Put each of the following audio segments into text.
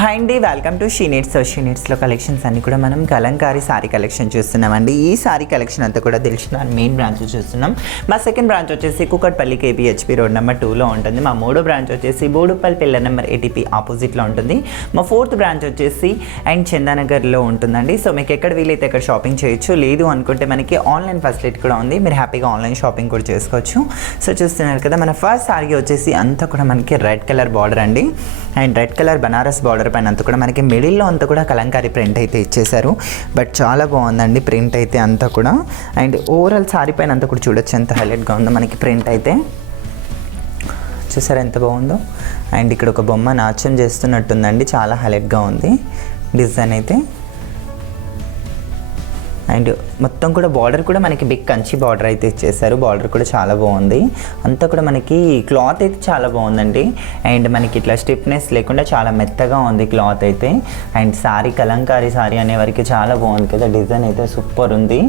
Hi అండి, welcome to she నీడ్స్లో collections అన్ని కూడా మనం కలంకారీ సారీ కలెక్షన్ చూస్తున్నామండి. ఈ సారీ కలెక్షన్ అంతా కూడా తెలిసిన మెయిన్ బ్రాంచ్ చూస్తున్నాం. మా సెకండ్ బ్రాంచ్ వచ్చేసి కూకట్పల్లి KPHP రోడ్ నెంబర్ 2లో ఉంటుంది. మా మూడో బ్రాంచ్ వచ్చేసి బోడుపల్లి పిల్లర్ నెంబర్ 80 ఆపోజిట్లో ఉంటుంది. మా ఫోర్త్ బ్రాంచ్ వచ్చేసి అండ్ చందానగర్లో ఉంటుందండి. సో మీకు ఎక్కడ వీలైతే ఎక్కడ షాపింగ్ చేయొచ్చు. లేదు అనుకుంటే మనకి ఆన్లైన్ ఫెసిలిటీ కూడా ఉంది, మీరు హ్యాపీగా ఆన్లైన్ షాపింగ్ కూడా చేసుకోవచ్చు. సో చూస్తున్నారు కదా, మన ఫస్ట్ సారీ వచ్చేసి అంతా కూడా మనకి రెడ్ కలర్ బార్డర్ అండి. And red colour Banaras border పైన అంతా కూడా మనకి మిడిల్లో అంతా కూడా కలంకారీ ప్రింట్ అయితే ఇచ్చేసారు. బట్ చాలా బాగుందండి ప్రింట్ అయితే అంతా కూడా. అండ్ ఓవరాల్ సారీ పైన అంతా కూడా చూడొచ్చు ఎంత హైలైట్గా ఉందో మనకి ప్రింట్ అయితే. చూసారా ఎంత బాగుందో. అండ్ ఇక్కడ ఒక బొమ్మ నాట్యం చేస్తున్నట్టుందండి, చాలా హైలైట్గా ఉంది డిజైన్ అయితే. అండ్ మొత్తం కూడా బార్డర్ కూడా మనకి బిగ్ కంచి బార్డర్ అయితే ఇచ్చేసారు. బార్డర్ కూడా చాలా బాగుంది. అంతా కూడా మనకి క్లాత్ అయితే చాలా బాగుందండి. అండ్ మనకి ఇట్లా స్టిఫ్నెస్ లేకుండా చాలా మెత్తగా ఉంది క్లాత్ అయితే. అండ్ సారీ కలంకారీ సారీ అనే వరకు చాలా బాగుంది కదా, డిజైన్ అయితే సూపర్ ఉంది.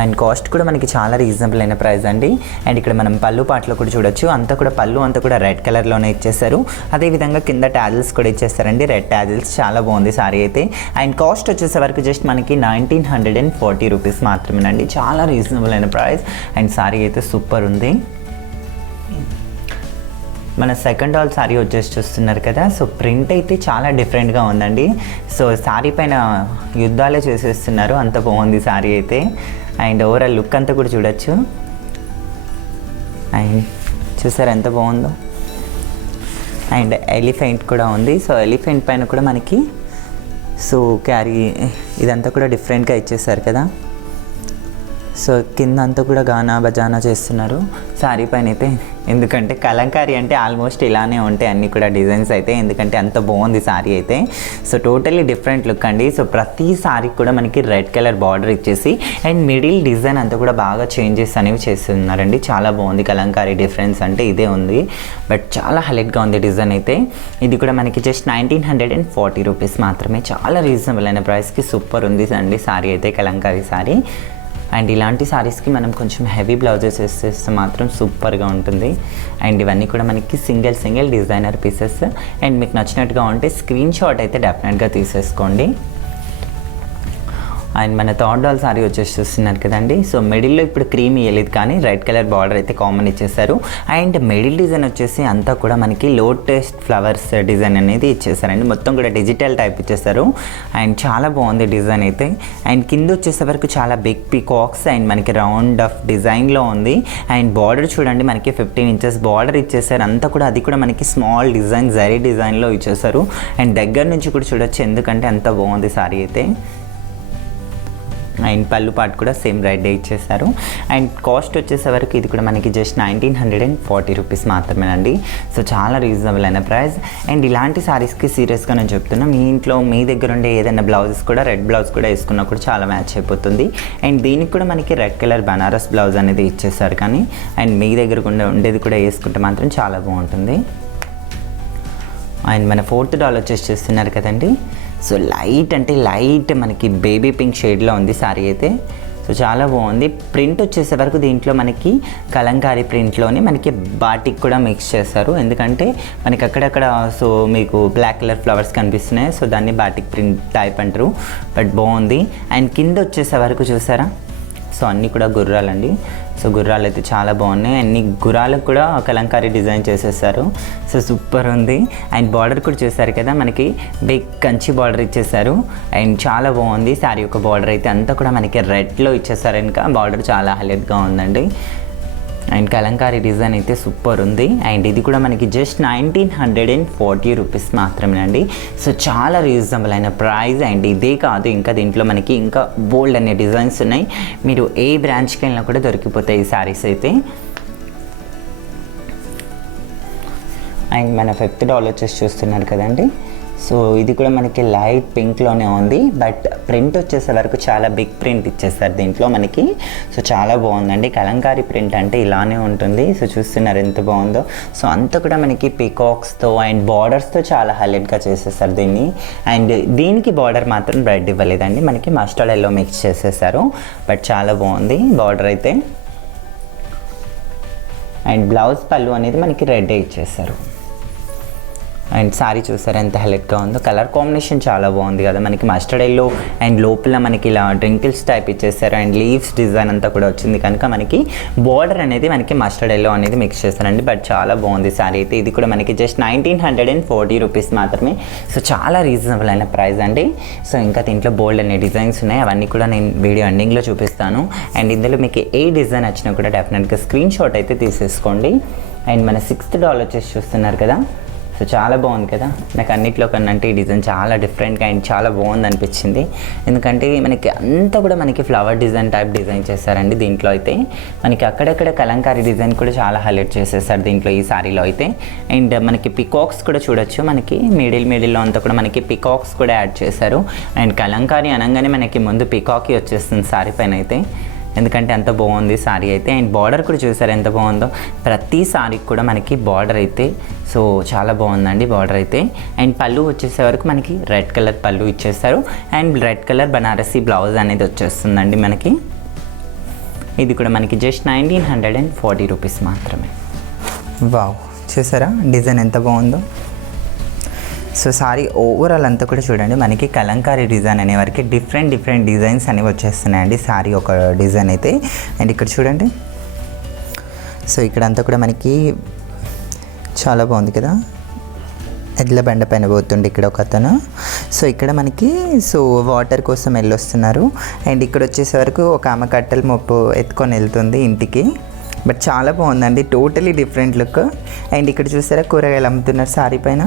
అండ్ కాస్ట్ కూడా మనకి చాలా రీజనబుల్ అయిన ప్రైస్ అండి. అండ్ ఇక్కడ మనం పళ్ళు పాటలో కూడా చూడొచ్చు, అంతా కూడా పళ్ళు అంతా కూడా రెడ్ కలర్లోనే ఇచ్చేసారు. అదేవిధంగా కింద ట్యాజిల్స్ కూడా ఇచ్చేస్తారండి, రెడ్ ట్యాజిల్స్. చాలా బాగుంది సారీ అయితే. అండ్ కాస్ట్ వచ్చేసే వరకు జస్ట్ మనకి 1940 రూపీస్ మాత్రమేనండి, చాలా రీజనబుల్ అయిన ప్రైస్. అండ్ సారీ అయితే సూపర్ ఉంది. మన సెకండ్ ఆల్ సారీ వచ్చేసి చూస్తున్నారు కదా. సో ప్రింట్ అయితే చాలా డిఫరెంట్గా ఉందండి. సో సారీ పైన యుద్ధాలే చేసేస్తున్నారు, అంత బాగుంది సారీ అయితే. అండ్ ఓవరాల్ లుక్ అంతా కూడా చూడొచ్చు. అండ్ చూసారు ఎంత బాగుందో. అండ్ ఎలిఫెంట్ కూడా ఉంది. సో ఎలిఫెంట్ పైన కూడా మనకి సో క్యారీ ఇదంతా కూడా డిఫరెంట్గా ఇచ్చేసారు కదా. సో కింద అంతా కూడా గానా బజానా చేస్తున్నారు సారీ పైన అయితే. ఎందుకంటే కలంకారీ అంటే ఆల్మోస్ట్ ఇలానే ఉంటాయి అన్నీ కూడా డిజైన్స్ అయితే, ఎందుకంటే అంత బాగుంది సారీ అయితే. సో టోటల్లీ డిఫరెంట్ లుక్ అండి. సో ప్రతి సారీ కూడా మనకి రెడ్ కలర్ బార్డర్ ఇచ్చేసి అండ్ మిడిల్ డిజైన్ అంతా కూడా బాగా చేంజెస్ అనేవి చేస్తున్నారండి. చాలా బాగుంది కలంకారీ డిఫరెన్స్ అంటే ఇదే ఉంది. బట్ చాలా హైలైట్గా ఉంది డిజైన్ అయితే. ఇది కూడా మనకి జస్ట్ 1940 రూపీస్ మాత్రమే, చాలా రీజనబుల్ అయిన ప్రైస్కి సూపర్ ఉంది అండి సారీ అయితే, కలంకారీ సారీ. అండ్ ఇలాంటి సారీస్కి మనం కొంచెం హెవీ బ్లౌజెస్ వేసేస్తే మాత్రం సూపర్గా ఉంటుంది. అండ్ ఇవన్నీ కూడా మనకి సింగిల్ డిజైనర్ పీసెస్. అండ్ మీకు నచ్చినట్టుగా ఉంటే స్క్రీన్ షాట్ అయితే డెఫినెట్గా తీసేసుకోండి. అండ్ మన థర్డ్ ఆల్ సారీ వచ్చేసి చూస్తున్నారు కదండి. సో మిడిల్లో ఇప్పుడు క్రీమ్ ఇవ్వలేదు కానీ రెడ్ కలర్ బార్డర్ అయితే కామన్ ఇచ్చేసారు. అండ్ మిడిల్ డిజైన్ వచ్చేసి అంతా కూడా మనకి లోటస్ ఫ్లవర్స్ డిజైన్ అనేది ఇచ్చేసారండి. మొత్తం కూడా డిజిటల్ టైప్ ఇచ్చేసారు. అండ్ చాలా బాగుంది డిజైన్ అయితే. అండ్ కింద వచ్చేసే వరకు చాలా బిగ్ పీకాక్స్ అండ్ మనకి రౌండ్ ఆఫ్ డిజైన్లో ఉంది. అండ్ బార్డర్ చూడండి మనకి 15 ఇంచెస్ బార్డర్ ఇచ్చేసారు. అంతా కూడా అది కూడా మనకి స్మాల్ డిజైన్ జరీ డిజైన్లో ఇచ్చేసారు. అండ్ దగ్గర నుంచి కూడా చూడొచ్చు ఎందుకంటే అంత బాగుంది సారీ అయితే. అండ్ పళ్ళు పాటు కూడా సేమ్ రెడ్ ఇచ్చేసారు. అండ్ కాస్ట్ వచ్చేసే వరకు ఇది కూడా మనకి జస్ట్ 1940 రూపీస్ మాత్రమేనండి. సో చాలా రీజనబుల్ అయిన ప్రైస్. అండ్ ఇలాంటి సారీస్కి సీరియస్గా నేను చెప్తున్నా, మీ ఇంట్లో మీ దగ్గర ఉండే ఏదైనా బ్లౌజెస్ కూడా రెడ్ బ్లౌజ్ కూడా వేసుకున్నా కూడా చాలా మ్యాచ్ అయిపోతుంది. అండ్ దీనికి కూడా మనకి రెడ్ కలర్ బనారస్ బ్లౌజ్ అనేది ఇచ్చేసారు కానీ అండ్ మీ దగ్గర ఉండేది కూడా వేసుకుంటే మాత్రం చాలా బాగుంటుంది. అండ్ మన ఫోర్త్ డాల్ వచ్చేసి చూస్తున్నారు కదండి. సో లైట్ అంటే లైట్ మనకి బేబీ పింక్ షేడ్లో ఉంది సారీ అయితే. సో చాలా బాగుంది. ప్రింట్ వచ్చేసే వరకు దీంట్లో మనకి కలంకారీ ప్రింట్లోనే మనకి బాటిక్ కూడా మిక్స్ చేస్తారు. ఎందుకంటే మనకి అక్కడక్కడ సో మీకు బ్లాక్ కలర్ ఫ్లవర్స్ కనిపిస్తున్నాయి, సో దాన్ని బాటిక్ ప్రింట్ టైప్ అంటారు. బట్ బాగుంది. అండ్ కింద వచ్చేసే వరకు చూసారా, సో అన్నీ కూడా గుర్రాలండి. సో గుర్రాలు అయితే చాలా బాగున్నాయి. అన్ని గుర్రాలకు కూడా కలంకారీ డిజైన్ చేసేసారు. సో సూపర్ ఉంది. అండ్ బార్డర్ కూడా చూసారు కదా, మనకి బిగ్ కంచి బార్డర్ ఇచ్చేసారు. అండ్ చాలా బాగుంది శారీ యొక్క బార్డర్ అయితే. అంతా కూడా మనకి రెడ్లో ఇచ్చేసారు. ఇంకా బార్డర్ చాలా హైలైట్గా ఉందండి. అండ్ కలంకారీ డిజైన్ అయితే సూపర్ ఉంది. అండ్ ఇది కూడా మనకి జస్ట్ 1940 రూపీస్ మాత్రమేనండి. సో చాలా రీజనబుల్ అయిన ప్రైస్. అండ్ ఇదే కాదు, ఇంకా దీంట్లో మనకి ఇంకా బోల్డ్ అనే డిజైన్స్ ఉన్నాయి. మీరు ఏ బ్రాంచ్కి వెళ్ళినా కూడా దొరికిపోతాయి ఈ శారీస్ అయితే. అండ్ మన ఫిఫ్త్ డాల్ వచ్చేసి చూస్తున్నారు కదండి. సో ఇది కూడా మనకి లైట్ పింక్లోనే ఉంది. బట్ ప్రింట్ వచ్చేసే వరకు చాలా బిగ్ ప్రింట్ ఇచ్చేస్తారు దీంట్లో మనకి. సో చాలా బాగుందండి. కలంకారీ ప్రింట్ అంటే ఇలానే ఉంటుంది. సో చూస్తున్నారు ఎంత బాగుందో. సో అంతా కూడా మనకి పీకాక్స్తో అండ్ బార్డర్స్తో చాలా హైలైట్గా చేసేస్తారు దీన్ని. అండ్ దీనికి బార్డర్ మాత్రం రెడ్ ఇవ్వలేదండి, మనకి మస్టర్డ్ ఎల్లో మిక్స్ చేసేసారు. బట్ చాలా బాగుంది బార్డర్ అయితే. అండ్ బ్లౌజ్ పళ్ళు అనేది మనకి రెడ్ ఇచ్చేసారు. అండ్ సారీ చూసారా ఎంత హైలైట్గా ఉందో, కలర్ కాంబినేషన్ చాలా బాగుంది కదా, మనకి మస్టర్డ్ ఎల్లో అండ్ లోపల మనకి ఇలా డ్రింకిల్స్ టైప్ ఇచ్చేస్తారు అండ్ లీవ్స్ డిజైన్ అంతా కూడా వచ్చింది కనుక మనకి బార్డర్ అనేది మనకి మస్టర్డ్ ఎల్లో అనేది మిక్స్ చేస్తారండి. బట్ చాలా బాగుంది సారీ అయితే. ఇది కూడా మనకి జస్ట్ 1940 రూపీస్ మాత్రమే. సో చాలా రీజనబుల్ అయిన ప్రైస్ అండి. సో ఇంకా దీంట్లో బోల్డ్ అనే డిజైన్స్ ఉన్నాయి, అవన్నీ కూడా నేను వీడియో ఎండింగ్లో చూపిస్తాను. అండ్ ఇందులో మీకు ఏ డిజైన్ వచ్చినా కూడా డెఫినెట్గా స్క్రీన్ షాట్ అయితే తీసేసుకోండి. అండ్ మన $6 వచ్చేసి చూస్తున్నారు కదా, సో చాలా బాగుంది కదా. నాకు అన్నిట్లో కన్నా అంటే ఈ డిజైన్ చాలా డిఫరెంట్గా అండ్ చాలా బాగుంది అనిపించింది. ఎందుకంటే మనకి అంతా కూడా మనకి ఫ్లవర్ డిజైన్ టైప్ డిజైన్ చేశారండి. దీంట్లో అయితే మనకి అక్కడక్కడ కలంకారీ డిజైన్ కూడా చాలా హైలైట్ చేసేసారు దీంట్లో ఈ సారీలో అయితే. అండ్ మనకి పికాక్స్ కూడా చూడొచ్చు, మనకి మిడిల్లో అంతా కూడా మనకి పికాక్స్ కూడా యాడ్ చేశారు. అండ్ కలంకారీ అనగానే మనకి ముందు పికాక్ వచ్చేస్తుంది సారీ పైన అయితే, ఎందుకంటే అంత బాగుంది సారీ అయితే. అండ్ బార్డర్ కూడా చూసారు ఎంత బాగుందో, ప్రతి సారీకి కూడా మనకి బార్డర్ అయితే సో చాలా బాగుందండి బార్డర్ అయితే. అండ్ పళ్ళు వచ్చేసే వరకు మనకి రెడ్ కలర్ పళ్ళు ఇచ్చేస్తారు and red colour Banarasi blouse అనేది వచ్చేస్తుందండి మనకి. ఇది కూడా మనకి జస్ట్ 1940 రూపీస్ మాత్రమే. వావ్, చూసారా డిజైన్ ఎంత బాగుందో. సో సారీ ఓవరాల్ అంతా కూడా చూడండి, మనకి కలంకారీ డిజైన్ అనే వరకు డిఫరెంట్ డిజైన్స్ అనేవి వచ్చేస్తున్నాయండి సారీ ఒక డిజైన్ అయితే. అండ్ ఇక్కడ చూడండి, సో ఇక్కడ అంతా కూడా మనకి చాలా బాగుంది కదా, ఎడ్ల బండ పైన పోతుండే ఇక్కడ ఒక అతను. సో ఇక్కడ మనకి వాటర్ కోసం వెళ్ళొస్తున్నారు. అండ్ ఇక్కడ వచ్చేసే వరకు ఒక ఆమె కట్టెలు మొప్పు ఎత్తుకొని వెళ్తుంది ఇంటికి. బట్ చాలా బాగుందండి, టోటలీ డిఫరెంట్ లుక్. అండ్ ఇక్కడ చూసారా కూరగాయలు అమ్ముతున్నారు సారీ పైన.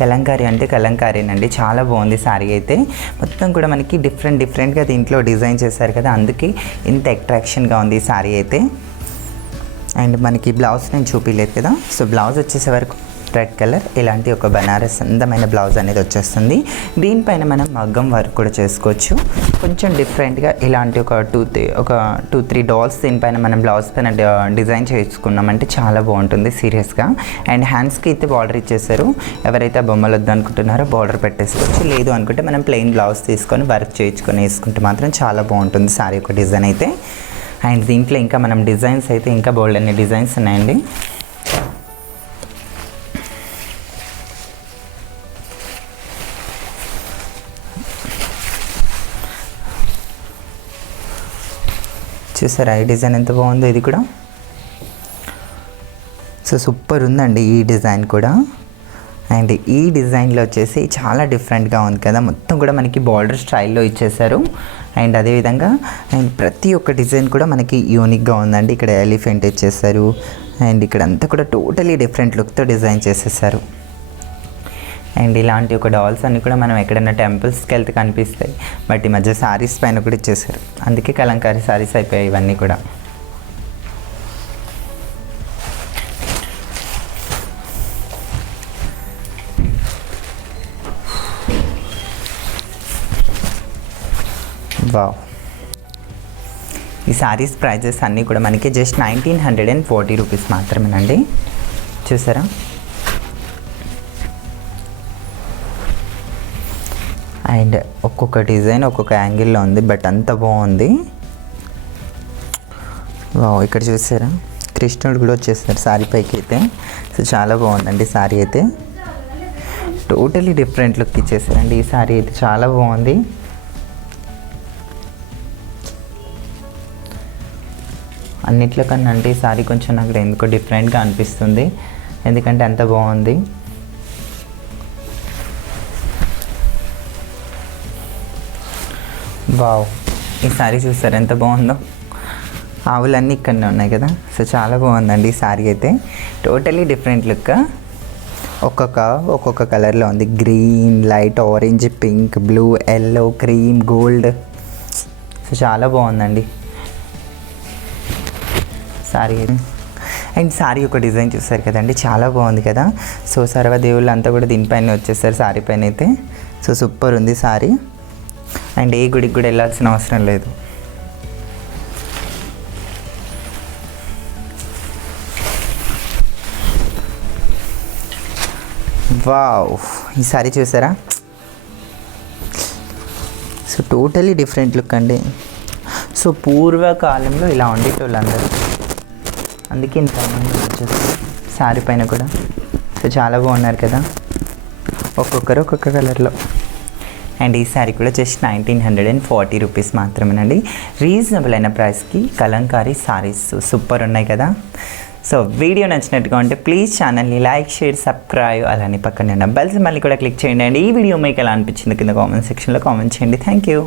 కలంకారీ అంటే కలంకారీనండి, చాలా బాగుంది సారీ అయితే. మొత్తం కూడా మనకి డిఫరెంట్గా దీంట్లో డిజైన్ చేశారు కదా, అందుకే ఇంత అట్రాక్షన్గా ఉంది ఈ సారీ అయితే. అండ్ మనకి బ్లౌజ్ నేను చూపించలేదు కదా, సో బ్లౌజ్ వచ్చేసే వరకు రెడ్ కలర్ ఇలాంటి ఒక బనారస్ అందమైన బ్లౌజ్ అనేది వచ్చేస్తుంది. దీనిపైన మనం మగ్గం వర్క్ కూడా చేసుకోవచ్చు. కొంచెం డిఫరెంట్గా ఇలాంటి ఒక టూ త్రీ డాల్స్ దీనిపైన మనం బ్లౌజ్ పైన డిజైన్ చేసుకున్నామంటే చాలా బాగుంటుంది సీరియస్గా. అండ్ హ్యాండ్స్కి అయితే బార్డర్ ఇచ్చేసారు, ఎవరైతే బొమ్మలు వద్దనుకుంటున్నారో బార్డర్ పెట్టేసుకోవచ్చు. లేదు అనుకుంటే మనం ప్లెయిన్ బ్లౌజ్ తీసుకొని వర్క్ చేయించుకొని వేసుకుంటే మాత్రం చాలా బాగుంటుంది సారీ ఒక డిజైన్ అయితే. అండ్ దీంట్లో ఇంకా మనం డిజైన్స్ అయితే ఇంకా బోల్డ్ అనే డిజైన్స్ ఉన్నాయండి. చూసారా ఈ డిజైన్ ఎంత బాగుందో, ఇది కూడా సో సూపర్ ఉందండి ఈ డిజైన్ కూడా. అండ్ ఈ డిజైన్లో వచ్చేసి చాలా డిఫరెంట్గా ఉంది కదా, మొత్తం కూడా మనకి బార్డర్ స్టైల్లో ఇచ్చేసారు. అండ్ అదేవిధంగా అండ్ ప్రతి ఒక్క డిజైన్ కూడా మనకి యూనిక్గా ఉందండి. ఇక్కడ ఎలిఫెంట్ ఇచ్చేసారు అండ్ ఇక్కడ అంతా కూడా టోటలీ డిఫరెంట్ లుక్తో డిజైన్ చేసేసారు. అండ్ ఇలాంటి ఒక డాల్స్ అన్నీ కూడా మనం ఎక్కడైనా టెంపుల్స్కి వెళ్తే కనిపిస్తాయి, బట్ ఈ మధ్య సారీస్ పైన కూడా ఇచ్చేసారు, అందుకే కలంకారీ సారీస్ అయిపోయాయి ఇవన్నీ కూడా. వావ్, ఈ సారీస్ ప్రైజెస్ అన్నీ కూడా మనకి జస్ట్ 1940 రూపీస్ మాత్రమేనండి. చూసారా అండ్ ఒక్కొక్క డిజైన్ ఒక్కొక్క యాంగిల్లో ఉంది, బట్ అంత బాగుంది. వావ్, ఇక్కడ చూసారా కృష్ణుడు కూడా వచ్చేసారు సారీ పైకి అయితే. సో చాలా బాగుందండి సారీ అయితే, టోటలీ డిఫరెంట్ లుక్ ఇచ్చేసారండి ఈ సారీ అయితే, చాలా బాగుంది. అన్నిట్లో కన్నా అంటే ఈ సారీ కొంచెం నాకు ఎందుకో డిఫరెంట్గా అనిపిస్తుంది, ఎందుకంటే అంత బాగుంది. వావ్, ఈ సారీ చూస్తారు ఎంత బాగుందో, ఆవులన్నీ ఇక్కడనే ఉన్నాయి కదా. సో చాలా బాగుందండి ఈ సారీ అయితే, టోటలీ డిఫరెంట్ లుక్. ఒక్కొక్క కలర్లో ఉంది, green, light orange, pink, blue, yellow, cream, gold. So చాలా బాగుందండి సారీ. అండ్ సారీ ఒక డిజైన్ చూస్తారు కదండి, చాలా బాగుంది కదా. సో సర్వదేవుళ్ళు అంతా కూడా దీనిపైన వచ్చేసారు సారీ పైన అయితే. సో సూపర్ ఉంది సారీ. అండ్ ఏ గుడికి కూడా వెళ్ళాల్సిన అవసరం లేదు. వావ్, ఈ సారీ చూసారా, సో టోటలీ డిఫరెంట్ లుక్ అండి. సో పూర్వకాలంలో ఇలా ఉండేటోళ్ళు అందరూ, అందుకే ఇంత వచ్చేసి సారీ పైన కూడా. సో సో చాలా బాగున్నారు కదా, ఒక్కొక్కరు ఒక్కొక్క కలర్లో. అండ్ ఈ శారీ కూడా జస్ట్ 1940 రూపీస్ మాత్రమేనండి. రీజనబుల్ అయిన ప్రైస్కి కలంకారీ శారీస్ సూపర్ ఉన్నాయి కదా. సో వీడియో నచ్చినట్టుగా ఉంటే ప్లీజ్ ఛానల్ని లైక్, షేర్, సబ్స్క్రైబ్, అలానే పక్కన ఉన్న బెల్ సింబల్ని కూడా క్లిక్ చేయండి. అండ్ ఈ వీడియో మీకు ఎలా అనిపించింది కింద కామెంట్ సెక్షన్లో కామెంట్ చేయండి. Thank you.